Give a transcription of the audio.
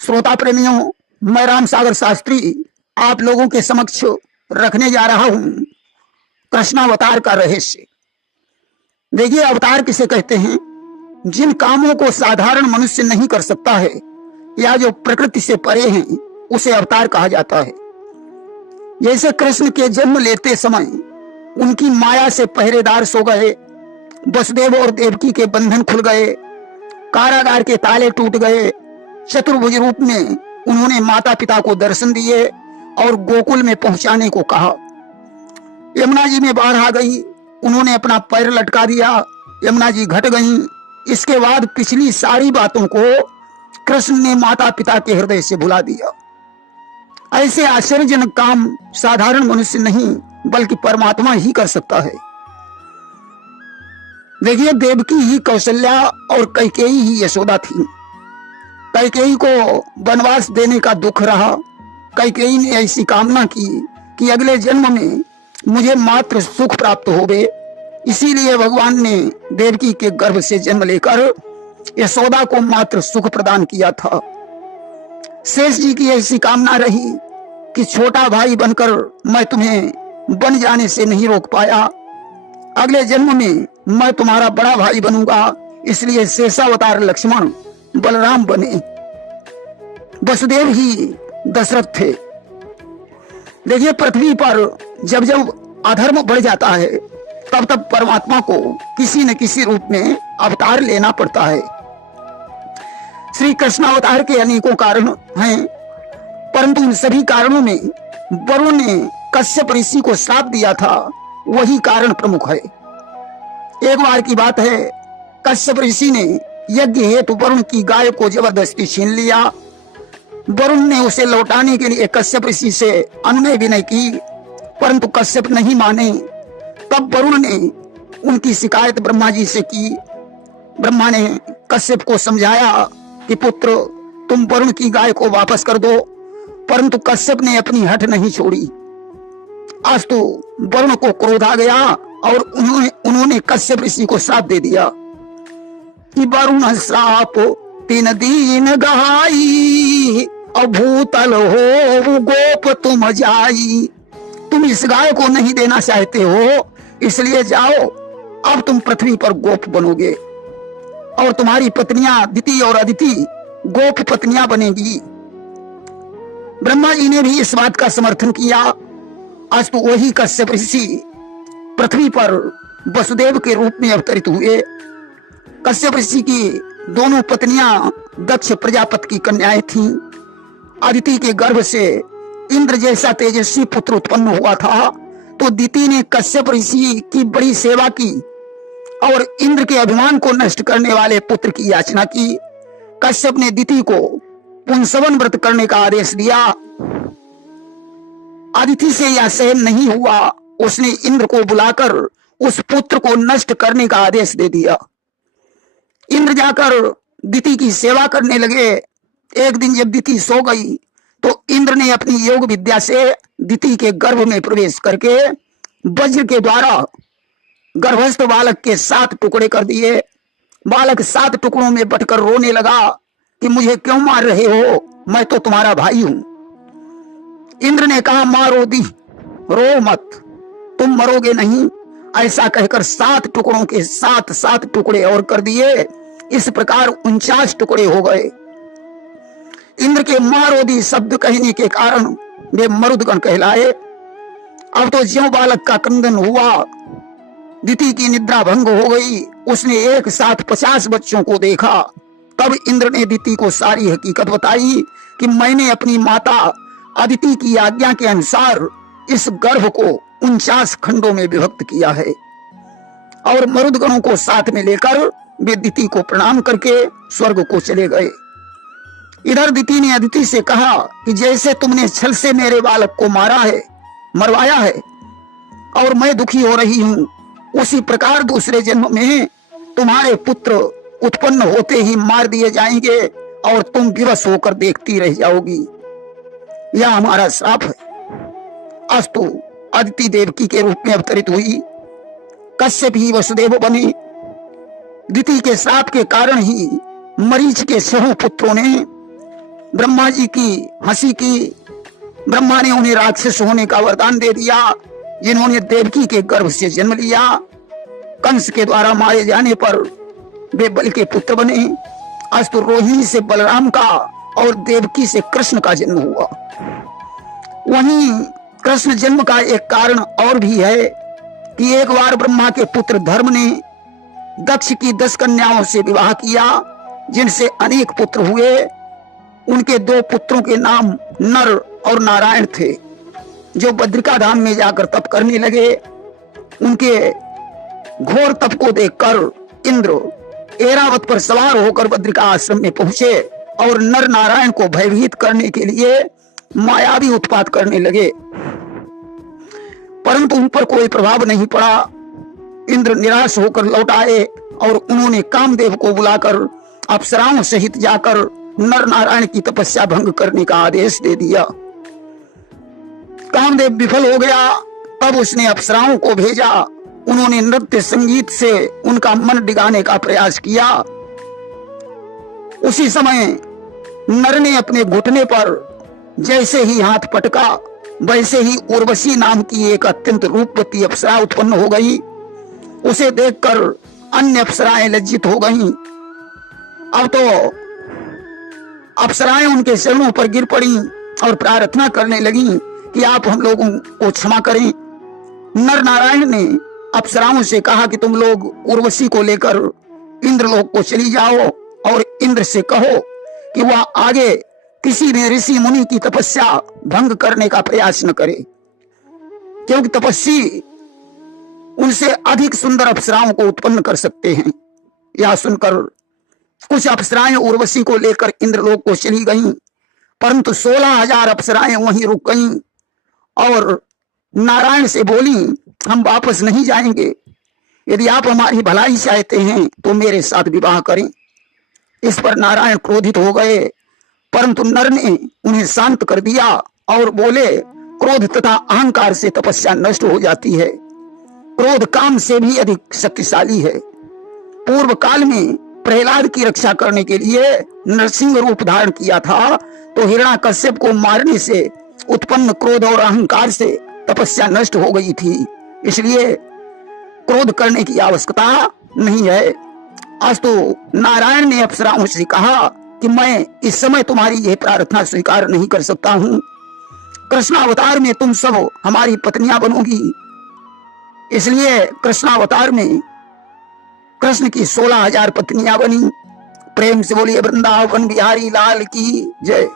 श्रोता प्रेमियों, मैं राम सागर शास्त्री आप लोगों के समक्ष रखने जा रहा हूं कृष्णावतार का रहस्य। देखिए, अवतार किसे कहते हैं? जिन कामों को साधारण मनुष्य नहीं कर सकता है या जो प्रकृति से परे हैं, उसे अवतार कहा जाता है। जैसे कृष्ण के जन्म लेते समय उनकी माया से पहरेदार सो गए, वसुदेव और देवकी के बंधन खुल गए, कारागार के ताले टूट गए, चतुर्भुज रूप में उन्होंने माता पिता को दर्शन दिए और गोकुल में पहुंचाने को कहा। यमुना जी में बाढ़ आ गई, उन्होंने अपना पैर लटका दिया, यमुना जी घट गईं। इसके बाद पिछली सारी बातों को कृष्ण ने माता पिता के हृदय से भुला दिया। ऐसे आश्चर्यजनक काम साधारण मनुष्य नहीं बल्कि परमात्मा ही कर सकता है। देखिए, देवकी ही कौशल्या और कैकेयी ही यशोदा थी। कैकेयी को वनवास देने का दुख रहा। कैकेयी ने ऐसी कामना की कि अगले जन्म में मुझे मात्र सुख प्राप्त होवे। इसीलिए भगवान ने देवकी के गर्भ से जन्म लेकर यशोदा को मात्र सुख प्रदान किया था। शेष जी की ऐसी कामना रही कि छोटा भाई बनकर मैं तुम्हें बन जाने से नहीं रोक पाया, अगले जन्म में मैं तुम्हारा बड़ा भाई बनूंगा। इसलिए शेषावतार लक्ष्मण बलराम बने। वसुदेव ही दशरथ थे। देखिए, पृथ्वी पर जब जब अधर्म बढ़ जाता है तब तब परमात्मा को किसी न किसी रूप में अवतार लेना पड़ता है। श्री कृष्णावतार के अनेकों कारण हैं, परंतु इन सभी कारणों में वरुण ने कश्यप ऋषि को श्राप दिया था, वही कारण प्रमुख है। एक बार की बात है, कश्यप ऋषि ने यज्ञ हेतु वरुण की गाय को जबरदस्ती छीन लिया। वरुण ने उसे लौटाने के लिए कश्यप ऋषि से अनुनय विनय की, परंतु कश्यप नहीं माने। तब वरुण ने उनकी शिकायत ब्रह्मा जी से की। ब्रह्मा ने कश्यप को समझाया कि पुत्र, तुम वरुण की गाय को वापस कर दो, परंतु कश्यप ने अपनी हठ नहीं छोड़ी। आज तो वरुण को क्रोध आ गया और उन्होंने कश्यप ऋषि को श्राप दे दिया कि वरुण श्राप 3 दिन गहाई, अभूतल हो गोप तुम जाई। तुम इस गाय को नहीं देना चाहते हो, इसलिए जाओ, अब तुम पृथ्वी पर गोप बनोगे और तुम्हारी पत्नियां दिति और अदिति गोप पत्नियां बनेगी। ब्रह्मा जी ने भी इस बात का समर्थन किया। आज तो वही कश्यप ऋषि पृथ्वी पर वसुदेव के रूप में अवतरित हुए। कश्यप ऋषि की दोनों पत्नियां दक्ष प्रजापति की कन्याएं थीं। अदिति के गर्भ से इंद्र जैसा तेजस्वी पुत्र उत्पन्न हुआ था, तो दिति ने कश्यप ऋषि की बड़ी सेवा की और इंद्र के अभिमान को नष्ट करने वाले पुत्र की याचना की। कश्यप ने दिति को पुंसवन व्रत करने का आदेश दिया। अदिति से यह सहन नहीं हुआ, उसने इंद्र को बुलाकर उस पुत्र को नष्ट करने का आदेश दे दिया। इंद्र जाकर दिति की सेवा करने लगे। एक दिन जब दिति सो गई तो इंद्र ने अपनी योग विद्या से दिति के गर्भ में प्रवेश करके वज्र के द्वारा गर्भस्थ बालक के 7 टुकड़े कर दिए। बालक 7 टुकड़ों में बंटकर रोने लगा कि मुझे क्यों मार रहे हो, मैं तो तुम्हारा भाई हूं। इंद्र ने कहा, मारो दी, रो मत, तुम मरोगे नहीं। ऐसा कहकर 7 टुकड़ों के 7 टुकड़े और कर दिए। इस प्रकार 49 टुकड़े हो गए। इंद्र के मारोदी शब्द कहने के कारण वे मरुदगण कहलाए। अब तो ज्यों बालक का क्रंदन हुआ, दिति की निद्रा भंग हो गई। उसने एक साथ 50 बच्चों को देखा। तब इंद्र ने दिति को सारी हकीकत बताई कि मैंने अपनी माता अदिति की आज्ञा के अनुसार इस गर्भ को 49 खंडों में विभक्त किया है। और मरुदगणों को साथ में लेकर वे दिति को प्रणाम करके स्वर्ग को चले गए। इधर दिति ने अदिति से कहा कि जैसे तुमने छल से मेरे बालक को मरवाया है और मैं दुखी हो रही हूं, उसी प्रकार दूसरे जन्म में तुम्हारे पुत्र उत्पन्न होते ही मार दिए जाएंगे और तुम विवश होकर देखती रह जाओगी। यह हमारा श्राप है। अस्तु अदिति देवकी के रूप में अवतरित हुई, कश्यप ही वसुदेव बने। दिति के श्राप के कारण ही मरीच के 6 पुत्रों ने ब्रह्मा जी की हंसी की। ब्रह्मा ने उन्हें राक्षस होने का वरदान दे दिया, जिन्होंने देवकी के गर्भ से जन्म लिया। कंस के द्वारा मारे जाने पर वे बल के पुत्र बने। अस्तु रोहिणी से बलराम का और देवकी से कृष्ण का जन्म हुआ। वहीं कृष्ण जन्म का एक कारण और भी है कि एक बार ब्रह्मा के पुत्र धर्म ने दक्ष की 10 कन्याओं से विवाह किया, जिनसे अनेक पुत्र हुए। उनके 2 पुत्रों के नाम नर और नारायण थे, जो बद्रिका धाम में जाकर तप करने लगे। उनके घोर तप को देखकर इंद्र ऐरावत पर सवार होकर बद्रिका आश्रम में पहुंचे और नर नारायण को भयभीत करने के लिए मायावी उत्पात करने लगे, परंतु उन पर कोई प्रभाव नहीं पड़ा। इंद्र निराश होकर लौट आए और उन्होंने कामदेव को बुलाकर अप्सराओं सहित जाकर नर नारायण की तपस्या भंग करने का आदेश दे दिया। कामदेव विफल हो गया। तब उसने अप्सराओं को भेजा। उन्होंने नृत्य संगीत से उनका मन डिगाने का प्रयास किया। उसी समय नर ने अपने घुटने पर जैसे ही हाथ पटका, वैसे ही उर्वशी नाम की एक अत्यंत रूपवती अप्सरा उत्पन्न हो गई। उसे देखकर अन्य अप्सराएं लज्जित हो गईं। अब तो अप्सराएं उनके चरणों पर गिर पड़ी और प्रार्थना करने लगीं कि आप हम लोगों को क्षमा करें। नर नारायण ने अप्सराओं से कहा कि तुम लोग उर्वशी को लेकर इंद्रलोक को चली जाओ और इंद्र से कहो कि वह आगे किसी भी ऋषि मुनि की तपस्या भंग करने का प्रयास न करे, क्योंकि तपस्वी उनसे अधिक सुंदर अप्सराओं को उत्पन्न कर सकते हैं। यह सुनकर कुछ अप्सराएं उर्वशी को लेकर इंद्रलोक को चली गईं, परंतु 16,000 अप्सराएं वहीं रुक गईं और नारायण से बोली, हम वापस नहीं जाएंगे। यदि आप हमारी भलाई चाहते हैं तो मेरे साथ विवाह करें। इस पर नारायण क्रोधित हो गए, परंतु नर ने उन्हें शांत कर दिया और बोले, क्रोध तथा अहंकार से तपस्या नष्ट हो जाती है। क्रोध काम से भी अधिक शक्तिशाली है। पूर्व काल में प्रहलाद की रक्षा करने के लिए नरसिंह रूप धारण किया था, तो हिरण्याकश्यप को मारने से उत्पन्न क्रोध और अहंकार से तपस्या नष्ट हो गई थी। इसलिए क्रोध करने की आवश्यकता नहीं है। अस्तु नारायण ने अप्सराओं से कहा कि मैं इस समय तुम्हारी यह प्रार्थना स्वीकार नहीं कर सकता हूं। कृष्णावतार में तुम सब हमारी पत्नियां बनोगी। इसलिए कृष्णावतार में कृष्ण की 16,000 पत्नियां बनी। प्रेम से बोलिए वृंदावन बिहारी लाल की जय।